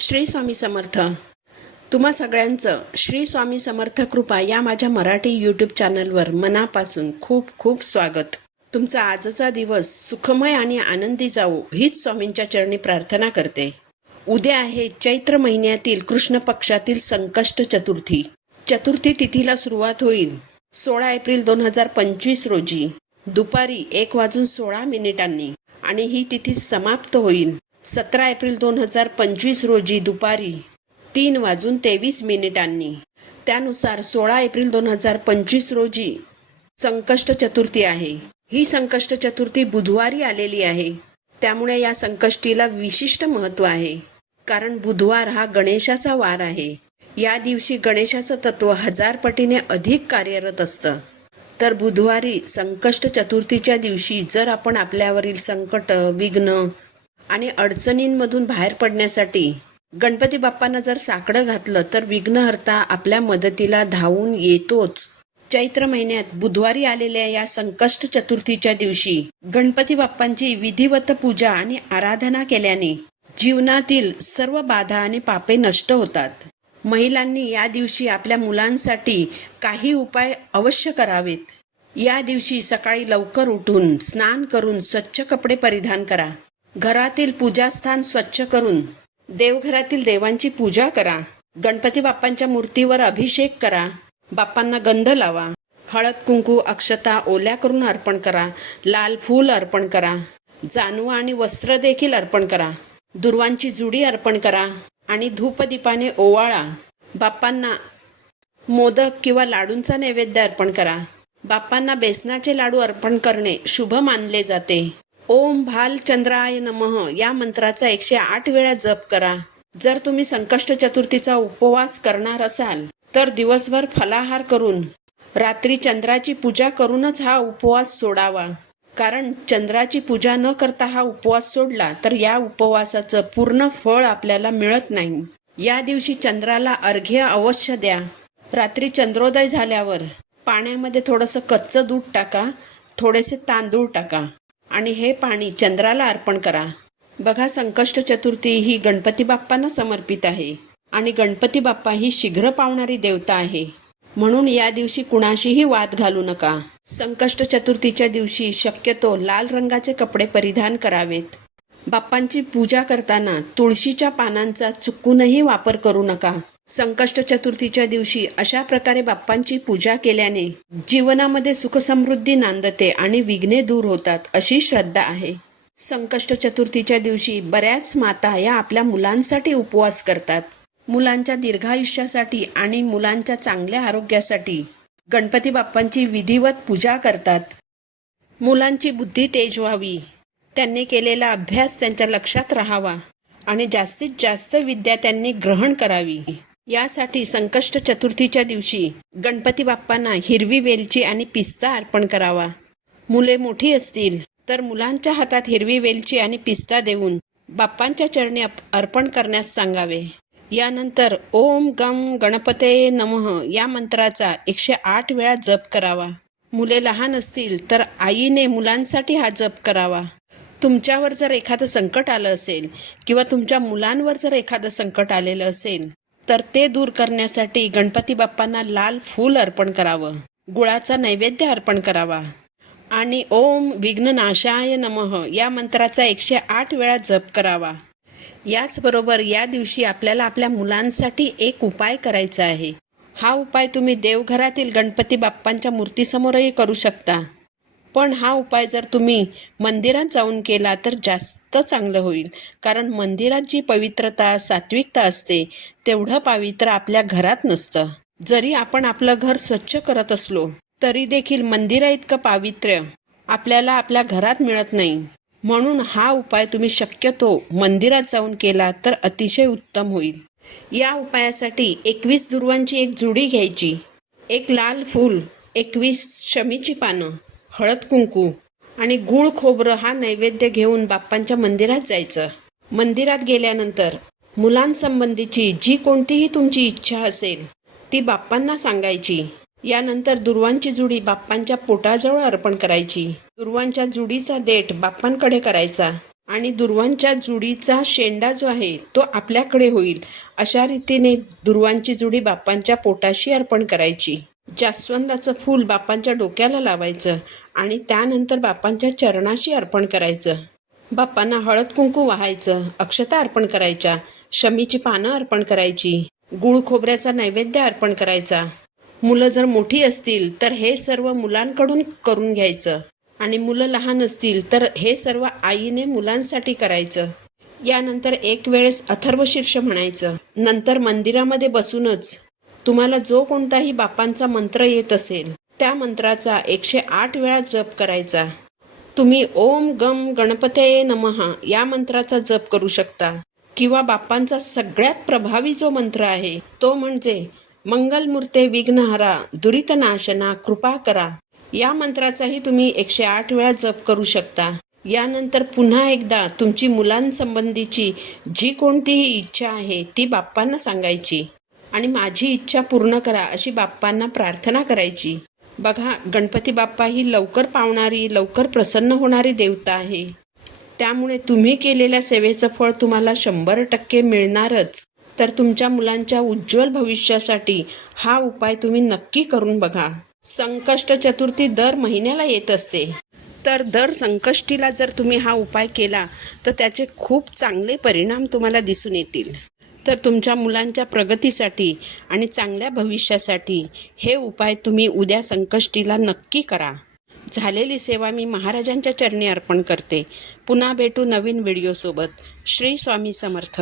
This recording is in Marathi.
श्री स्वामी समर्थ. तुम्हा सगळ्यांचं श्री स्वामी समर्थ कृपा या माझ्या मराठी यूट्यूब चॅनलवर मनापासून खूप खूप स्वागत. तुमचा आजचा दिवस सुखमय आणि आनंदी जावो हीच स्वामींच्या चरणी प्रार्थना करते. उद्या आहे चैत्र महिन्यातील कृष्ण पक्षातील संकष्ट चतुर्थी. चतुर्थी तिथीला सुरुवात होईल 16 एप्रिल 2025 रोजी दुपारी 1:16 आणि ही तिथी समाप्त होईल 17 एप्रिल 2025 रोजी दुपारी 3:23. त्यानुसार 16 एप्रिल 2025 रोजी संकष्ट चतुर्थी आहे. ही संकष्ट चतुर्थी बुधवारी आलेली आहे. त्यामुळे या संकष्टीला विशिष्ट महत्त्व आहे. कारण बुधवार हा गणेशाचा वार आहे. या दिवशी गणेशाचं तत्व 1000 पटीने अधिक कार्यरत असतं. तर बुधवारी संकष्ट चतुर्थीच्या दिवशी जर आपण आपल्यावरील संकट, विघ्न आणि अडचणींमधून बाहेर पडण्यासाठी गणपती बाप्पांना जर साकडं घातलं तर विघ्नहर्ता आपल्या मदतीला धावून येतोच. चैत्र महिन्यात बुधवारी आलेल्या या संकष्ट चतुर्थीच्या दिवशी गणपती बाप्पांची विधिवत पूजा आणि आराधना केल्याने जीवनातील सर्व बाधा आणि पापे नष्ट होतात. महिलांनी या दिवशी आपल्या मुलांसाठी काही उपाय अवश्य करावेत. या दिवशी सकाळी लवकर उठून स्नान करून स्वच्छ कपडे परिधान करा. घरातील पूजास्थान स्वच्छ करून देवघरातील देवांची पूजा करा. गणपती बाप्पांच्या मूर्तीवर अभिषेक करा. बाप्पांना गंध लावा. हळद, कुंकू, अक्षता ओल्या करून अर्पण करा. लाल फूल अर्पण करा. जानवा आणि वस्त्र देखील अर्पण करा. दुर्वांची जुडी अर्पण करा आणि धूपदीपाने ओवाळा. बाप्पांना मोदक किंवा लाडूंचा नैवेद्य अर्पण करा. बाप्पांना बेसनाचे लाडू अर्पण करणे शुभ मानले जाते. ओम भालचंद्राय नमः या मंत्राचा 108 वेळा जप करा. जर तुम्ही संकष्ट चतुर्थीचा उपवास करणार असाल तर दिवसभर फलाहार करून रात्री चंद्राची पूजा करूनच हा उपवास सोडावा. कारण चंद्राची पूजा न करता हा उपवास सोडला तर या उपवासाचं पूर्ण फळ आपल्याला मिळत नाही. या दिवशी चंद्राला अर्घ्य अवश्य द्या. रात्री चंद्रोदय झाल्यावर पाण्यामध्ये थोडंसं कच्चं दूध टाका, थोडेसे तांदूळ टाका आणि हे पाणी चंद्राला अर्पण करा. बघा, संकष्ट चतुर्थी ही गणपती बाप्पांना समर्पित आहे आणि गणपती बाप्पा ही शीघ्र पावणारी देवता आहे. म्हणून या दिवशी कुणाशीही वाद घालू नका. संकष्ट चतुर्थीच्या दिवशी शक्यतो लाल रंगाचे कपडे परिधान करावेत. बाप्पांची पूजा करताना तुळशीच्या पानांचा चुकूनही वापर करू नका. संकष्ट चतुर्थीच्या दिवशी अशा प्रकारे बाप्पांची पूजा केल्याने जीवनामध्ये सुखसमृद्धी नांदते आणि विघ्ने दूर होतात अशी श्रद्धा आहे. संकष्ट चतुर्थीच्या दिवशी बऱ्याच माता या आपल्या मुलांसाठी उपवास करतात. मुलांच्या दीर्घायुष्यासाठी आणि मुलांच्या चांगल्या आरोग्यासाठी गणपती बाप्पांची विधिवत पूजा करतात. मुलांची बुद्धी तेज व्हावी, त्यांनी केलेला अभ्यास त्यांच्या लक्षात राहावा आणि जास्तीत जास्त विद्या त्यांनी ग्रहण करावी. यासाठी संकष्ट चतुर्थीच्या दिवशी गणपती बाप्पांना हिरवी वेलची आणि पिस्ता अर्पण करावा. मुले मोठी असतील तर मुलांच्या हातात हिरवी वेलची आणि पिस्ता देऊन बाप्पांच्या चरणी अर्पण करण्यास सांगावे. यानंतर ओम गम गणपते नमः या मंत्राचा 108 वेळा जप करावा. मुले लहान असतील तर आईने मुलांसाठी हा जप करावा. तुमच्यावर जर एखादं संकट आलं असेल किंवा तुमच्या मुलांवर जर एखादं संकट आलेलं असेल तर ते दूर करण्यासाठी गणपती बाप्पांना लाल फूल अर्पण करावं. गुळाचा नैवेद्य अर्पण करावा आणि ओम विघ्ननाशाय नमः या मंत्राचा 108 वेळा जप करावा. याचबरोबर या दिवशी आपल्याला आपल्या मुलांसाठी एक उपाय करायचा आहे. हा उपाय तुम्ही देवघरातील गणपती बाप्पांच्या मूर्तीसमोरही करू शकता. पण हा उपाय जर तुम्ही मंदिरात जाऊन केला तर जास्त चांगलं होईल. कारण मंदिरात जी पवित्रता, सात्विकता असते तेवढं पवित्र आपल्या घरात नसतं. जरी आपण आपलं घर स्वच्छ करत असलो तरी देखील मंदिरा इतकं पावित्र्य आपल्याला आपल्या घरात मिळत नाही. म्हणून हा उपाय तुम्ही शक्यतो मंदिरात जाऊन केला तर अतिशय उत्तम होईल. या उपायासाठी 21 दुर्वांची एक जुडी घ्यायची, एक लाल फूल, 21 शमीची पानं, हळद, कुंकू आणि गूळ खोबरं हा नैवेद्य घेऊन बाप्पांच्या मंदिरात जायचं. मंदिरात गेल्यानंतर मुलांसंबंधीची जी कोणतीही तुमची इच्छा असेल ती बाप्पांना सांगायची. यानंतर दुर्वांची जुडी बाप्पांच्या पोटाजवळ अर्पण करायची. दुर्वांच्या जुडीचा देठ बाप्पांकडे करायचा आणि दुर्वांच्या जुडीचा शेंडा जो आहे तो आपल्याकडे होईल अशा रीतीने दुर्वांची जुडी बाप्पांच्या पोटाशी अर्पण करायची. जास्वंदाचं फूल बाप्पांच्या डोक्याला लावायचं आणि त्यानंतर बाप्पांच्या चरणाशी अर्पण करायचं. बाप्पांना हळद कुंकू वाहायचं, अक्षता अर्पण करायच्या, शमीची पानं अर्पण करायची, गुळ खोबऱ्याचा नैवेद्य अर्पण करायचा. मुलं जर मोठी असतील तर हे सर्व मुलांकडून करून घ्यायचं आणि मुलं लहान असतील तर हे सर्व आईने मुलांसाठी करायचं. यानंतर एक वेळेस अथर्वशीर्ष म्हणायचं. नंतर मंदिरामध्ये बसूनच तुम्हाला जो कोणताही बाप्पांचा मंत्र येत असेल त्या मंत्राचा 108 वेळा जप करायचा. तुम्ही ओम गम गणपतये नमः या मंत्राचा जप करू शकता किंवा बाप्पांचा सगळ्यात प्रभावी जो मंत्र आहे तो म्हणजे मंगलमूर्ते विघ्नहरा दुरितनाशना कृपा करा या मंत्राचाही तुम्ही 108 वेळा जप करू शकता. यानंतर पुन्हा एकदा तुमची मुलांसंबंधीची जी कोणतीही इच्छा आहे ती बाप्पांना सांगायची आणि माझी इच्छा पूर्ण करा अशी बाप्पांना प्रार्थना करायची. बघा, गणपती बाप्पा ही लवकर पावणारी, लवकर प्रसन्न होणारी देवता आहे. त्यामुळे तुम्ही केलेल्या सेवेचं फळ तुम्हाला 100% मिळणारच. तर तुमच्या मुलांच्या उज्ज्वल भविष्यासाठी हा उपाय तुम्ही नक्की करून बघा. संकष्ट चतुर्थी दर महिन्याला येत असते, तर दर संकष्टीला जर तुम्ही हा उपाय केला तर त्याचे खूप चांगले परिणाम तुम्हाला दिसून येतील. तर तुमच्या मुलांच्या प्रगतीसाठी आणि चांगल्या भविष्यासाठी हे उपाय तुम्ही उद्या संकष्टीला नक्की करा. झालेली सेवा मी महाराजांच्या चरणी अर्पण करते. पुन्हा भेटू नवीन व्हिडिओसोबत. श्री स्वामी समर्थ.